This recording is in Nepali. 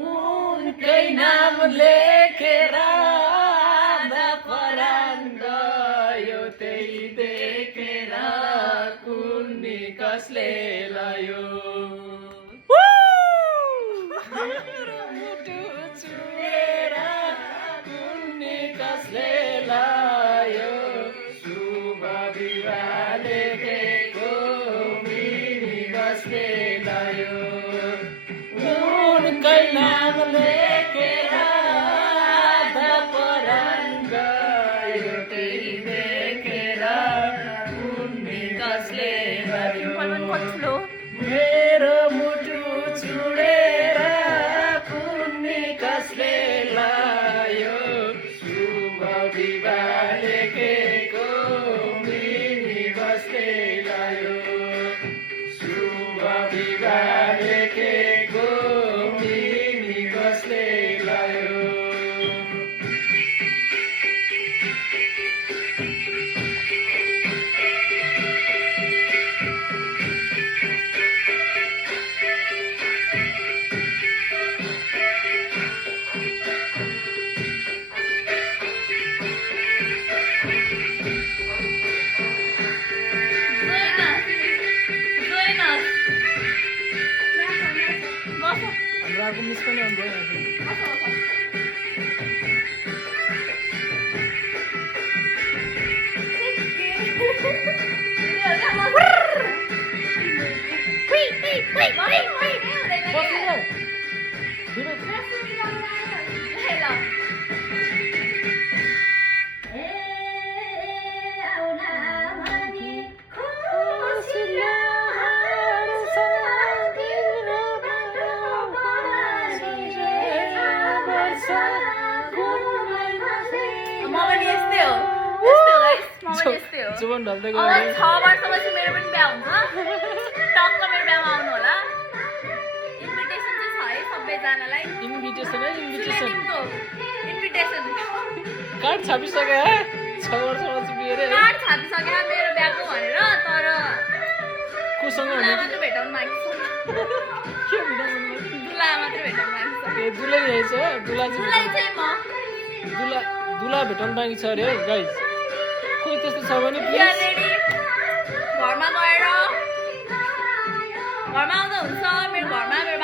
उनकै नाम लेखेर परान गयो त्यही देखेर कुन्नी कसले लायो मुटु चुरेर कुन्नी कसले लायो शुभ विवाह लेखेको मिनी कसले लायो उनकै नाम लेखेर परान गयो त्यही देखेर कुन्नी कसले लायो मेरो मुटु चुडेर कुन्नी कसले लायो शुभ विवाह लेखेको मिनी कसले लायो शुभ विवाह लेखेको मिनी कसले लायो हाम्रो मिस पनि आउनु भयो जुवन ढल्दै गयो 6 वर्षपछि मेरो पनि बिहा हुन्छ टक्क मेरो बिहामा आउनु होला इन्भिटेसन चाहिँ छ है सबैजनालाई इन्भिटेसन इन्भिटेसन कार्ड छापिसक्यो है 6 वर्षपछि बिहे रे कार्ड छापिसक्यो मेरो बिहाको भनेर तर कोसँग दुला मात्र भेटाउन मागिन्छ के भेटाउन दुला मात्र भेटाउन मागिन्छ ए दुलै रहेछ दुला चाहिँ म दुला भेटाउन बाँकी छ अरे गाइस कोही त्यस्तो छ भने घरमा गएर घरमा आउँदा हुन्छ मेरो घरमा मेरो